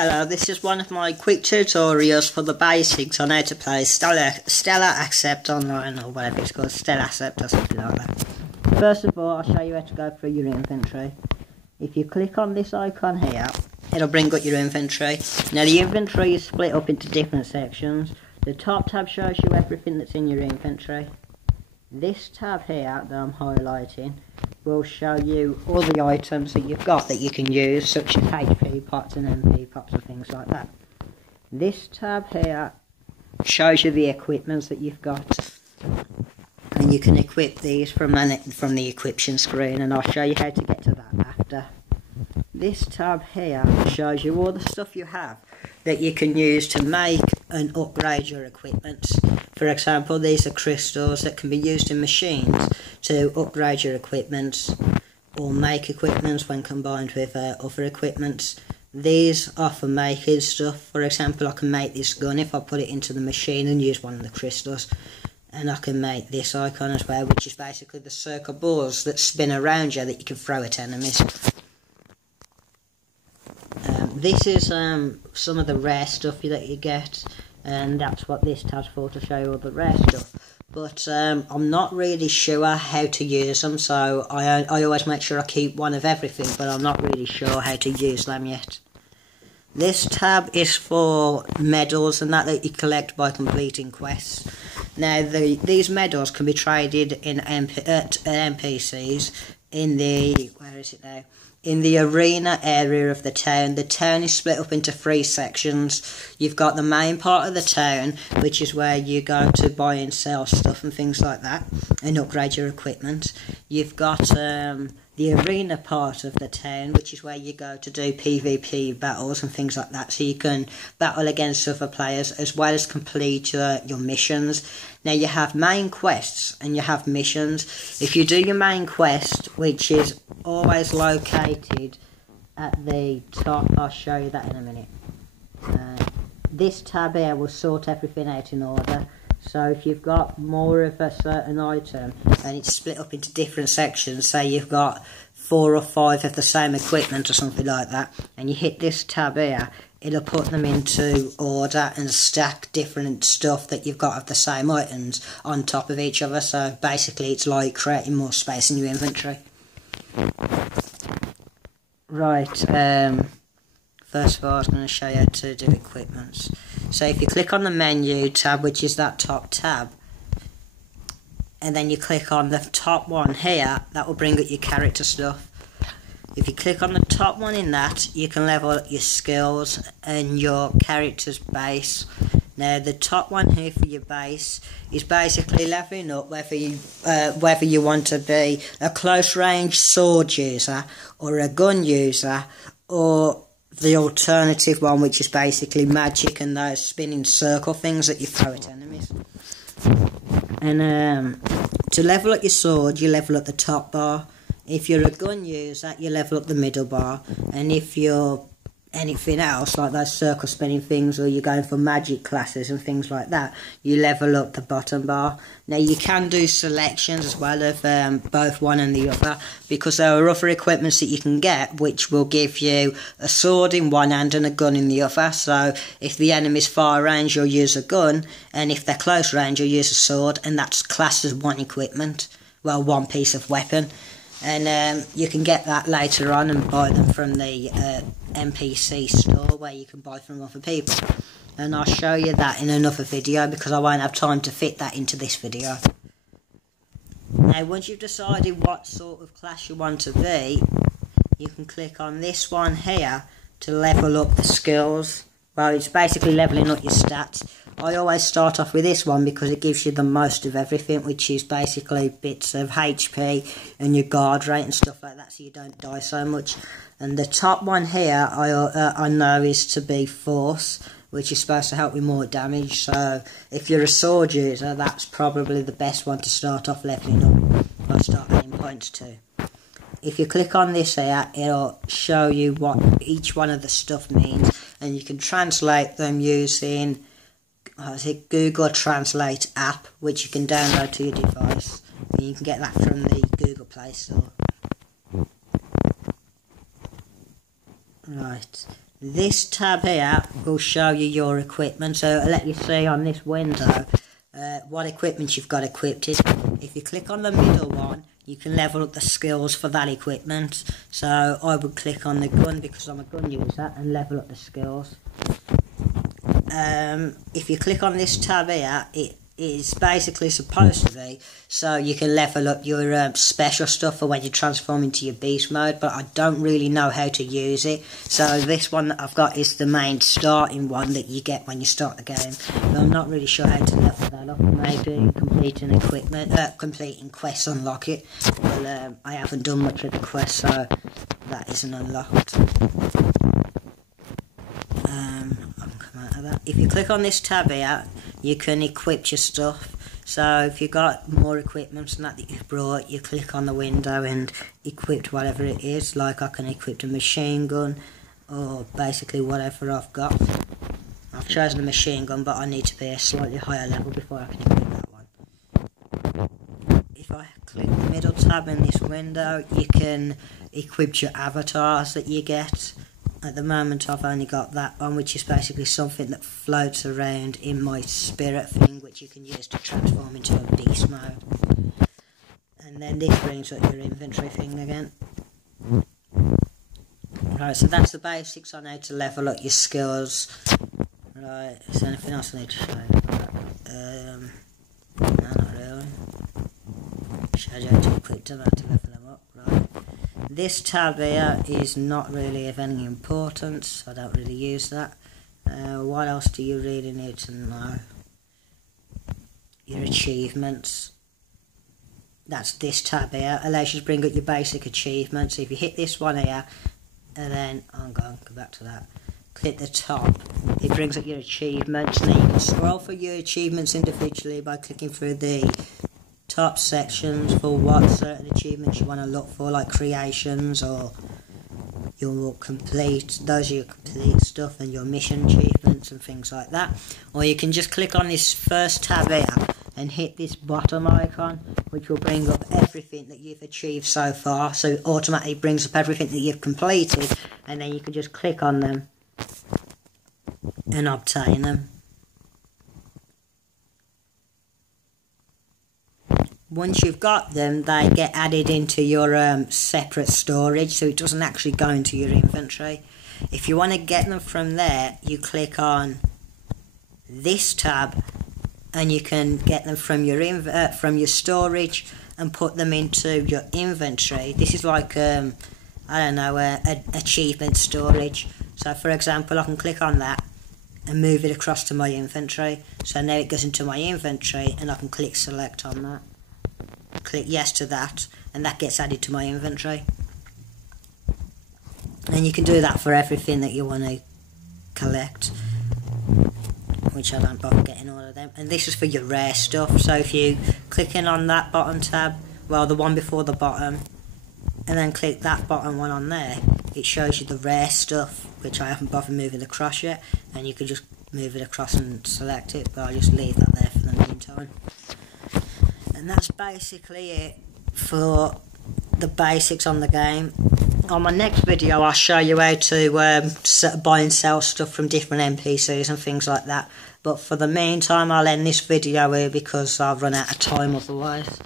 Hello, this is one of my quick tutorials for the basics on how to play Stellar Accept Online, or whatever it's called, Stellar Accept or something like that. First of all, I'll show you how to go through your inventory. If you click on this icon here, it'll bring up your inventory. Now the inventory is split up into different sections. The top tab shows you everything that's in your inventory. This tab here that I'm highlighting will show you all the items that you've got that you can use, such as HP pots and MP pots and things like that. This tab here shows you the equipments that you've got, and you can equip these from the equipment screen, and I'll show you how to get to that after. This tab here shows you all the stuff you have that you can use to make and upgrade your equipment. For example, these are crystals that can be used in machines to upgrade your equipment or make equipment when combined with other equipment. These are for making stuff. For example, I can make this gun if I put it into the machine and use one of the crystals. And I can make this icon as well, which is basically the circle balls that spin around you that you can throw at enemies. This is some of the rare stuff that you get, and that's what this tab's for, to show you all the rare stuff. But I'm not really sure how to use them, so I always make sure I keep one of everything, but I'm not really sure how to use them yet. This tab is for medals and that you collect by completing quests. Now these medals can be traded in at NPCs in the, where is it now? In the arena area of the town. The town is split up into 3 sections. You've got the main part of the town, which is where you go to buy and sell stuff and things like that, and upgrade your equipment. You've got the arena part of the town, which is where you go to do PvP battles and things like that, so you can battle against other players as well as complete your missions. Now you have main quests and you have missions. If you do your main quest, which is always located at the top, I'll show you that in a minute. This tab here will sort everything out in order. So if you've got more of a certain item and it's split up into different sections, say you've got 4 or 5 of the same equipment or something like that, and you hit this tab here, it'll put them into order and stack different stuff that you've got of the same items on top of each other. So basically it's like creating more space in your inventory. Right, first of all I was going to show you how to do equipment. So if you click on the menu tab, which is that top tab, and then you click on the top one here, that will bring up your character stuff. If you click on the top one in that, you can level up your skills and your character's base. Now the top one here for your base is basically leveling up whether you want to be a close range sword user or a gun user, or the alternative one, which is basically magic and those spinning circle things that you throw at enemies. And to level up your sword, you level up the top bar. If you're a gun user, you level up the middle bar. And if you're anything else, like those circle spinning things, or you're going for magic classes and things like that, you level up the bottom bar. Now you can do selections as well of both one and the other, because there are other equipments that you can get which will give you a sword in one hand and a gun in the other. So if the enemy's far range, you'll use a gun, and if they're close range, you'll use a sword, and that's classed as one equipment, well, one piece of weapon. And you can get that later on and buy them from the NPC store, where you can buy from other people. And I'll show you that in another video, because I won't have time to fit that into this video. Now once you've decided what sort of class you want to be, you can click on this one here to level up the skills. Well, it's basically leveling up your stats. I always start off with this one because it gives you the most of everything, which is basically bits of HP and your guard rate and stuff like that, so you don't die so much. And the top one here I know is to be force, which is supposed to help with more damage. So if you're a sword user, that's probably the best one to start off leveling up. I'll start adding points to. If you click on this here, it'll show you what each one of the stuff means, and you can translate them using Google Translate app, which you can download to your device, and you can get that from the Google Play Store. Right, This tab here will show you your equipment, so it'll let you see on this window what equipment you've got equipped. If you click on the middle one, you can level up the skills for that equipment. So I would click on the gun because I'm a gun user and level up the skills. If you click on this tab here, it is basically supposed to be so you can level up your special stuff for when you transform into your beast mode, but I don't really know how to use it. So this one that I've got is the main starting one that you get when you start the game, but I'm not really sure how to level that up. Maybe completing completing quests unlock it. Well, I haven't done much of the quest, so that isn't unlocked. If you click on this tab here, you can equip your stuff. So if you've got more equipment than that you've brought, you click on the window and equip whatever it is. Like I can equip a machine gun, or basically whatever I've got. I've chosen a machine gun, but I need to be a slightly higher level before I can equip that one. If I click the middle tab in this window, you can equip your avatars that you get. At the moment I've only got that one, which is basically something that floats around in my spirit thing, which you can use to transform into a beast mode. And then this brings up your inventory thing again. Right, so that's the basics on how to level up your skills. Right, is there anything else I need to show you? No, not really. Shows you how to equip them, how to level them up, right. This tab here is not really of any importance, I don't really use that. What else do you really need to know? Your achievements. That's this tab here, allows you to bring up your basic achievements. So if you hit this one here, and then, I'm going to go back to that, click the top, it brings up your achievements, and then you can scroll for your achievements individually by clicking through the top sections for what certain achievements you want to look for, like creations, or your complete, those are your complete stuff, and your mission achievements and things like that. Or you can just click on this first tab here and hit this bottom icon, which will bring up everything that you've achieved so far. So it automatically brings up everything that you've completed, and then you can just click on them and obtain them. Once you've got them, they get added into your separate storage, so it doesn't actually go into your inventory. If you want to get them from there, you click on this tab, and you can get them from your storage and put them into your inventory. This is like I don't know, achievement storage. So for example, I can click on that and move it across to my inventory. So now it goes into my inventory, and I can click select on that. Click yes to that, and that gets added to my inventory. And you can do that for everything that you want to collect, which I don't bother getting all of them. And this is for your rare stuff, so if you click in on that bottom tab, well, the one before the bottom, and then click that bottom one on there, it shows you the rare stuff, which I haven't bothered moving across yet, and you can just move it across and select it, but I'll just leave that there for the meantime. And that's basically it for the basics on the game. On my next video I'll show you how to buy and sell stuff from different NPCs and things like that. But for the meantime I'll end this video here because I've run out of time otherwise.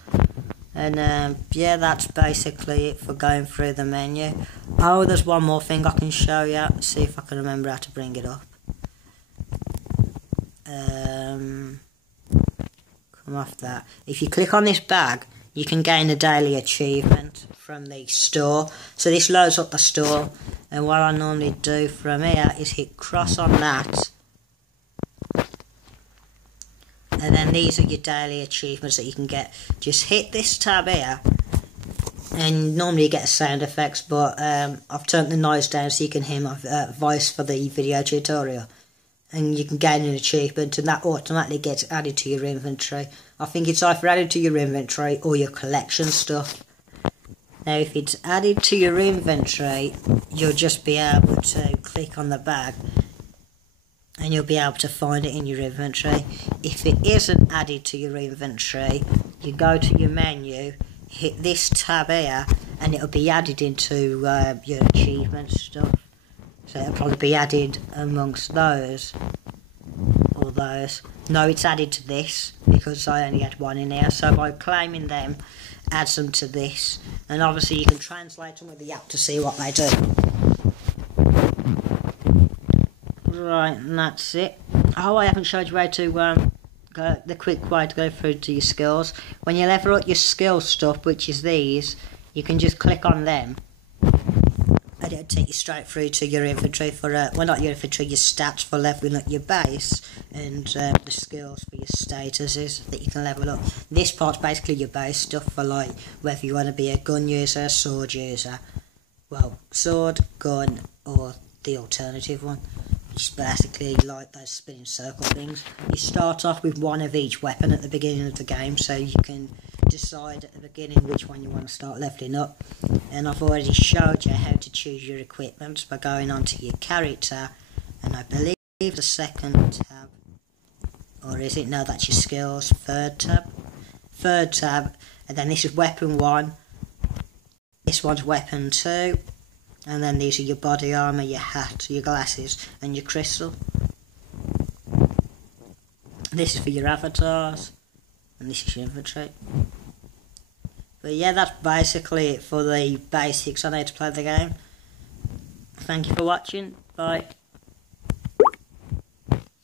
And yeah, that's basically it for going through the menu. Oh, there's one more thing I can show you. Let's see if I can remember how to bring it up. Come off that. If you click on this bag, you can gain a daily achievement from the store. So this loads up the store, and what I normally do from here is hit cross on that, and then these are your daily achievements that you can get. Just hit this tab here, and normally you get sound effects, but I've turned the noise down so you can hear my voice for the video tutorial. And you can gain an achievement, and that automatically gets added to your inventory. I think it's either added to your inventory or your collection stuff. Now if it's added to your inventory, you'll just be able to click on the bag and you'll be able to find it in your inventory. If it isn't added to your inventory, you go to your menu, hit this tab here, and it'll be added into your achievement stuff. So it'll probably be added amongst those. Or those. No, it's added to this, because I only had one in here. So by claiming them, adds them to this. And obviously you can translate them with the app to see what they do. Right, and that's it. Oh, I haven't showed you how to the quick way to go through to your skills. When you level up your skill stuff, which is these, you can just click on them and it'll take you straight through to your inventory for well, not your inventory, your stats for leveling up your base, and the skills for your statuses that you can level up. This part's basically your base stuff for like whether you want to be a gun user, sword user, well, sword, gun, or the alternative one, which is basically like those spinning circle things. You start off with one of each weapon at the beginning of the game, so you can decide at the beginning which one you want to start leveling up. And I've already showed you how to choose your equipment by going onto your character, and I believe the second tab, or is it? No, that's your skills, third tab, and then this is weapon 1, this one's weapon 2, and then these are your body armour, your hat, your glasses, and your crystal. This is for your avatars, and this is your inventory. But yeah, that's basically it for the basics on how to play the game. Thank you for watching. Bye.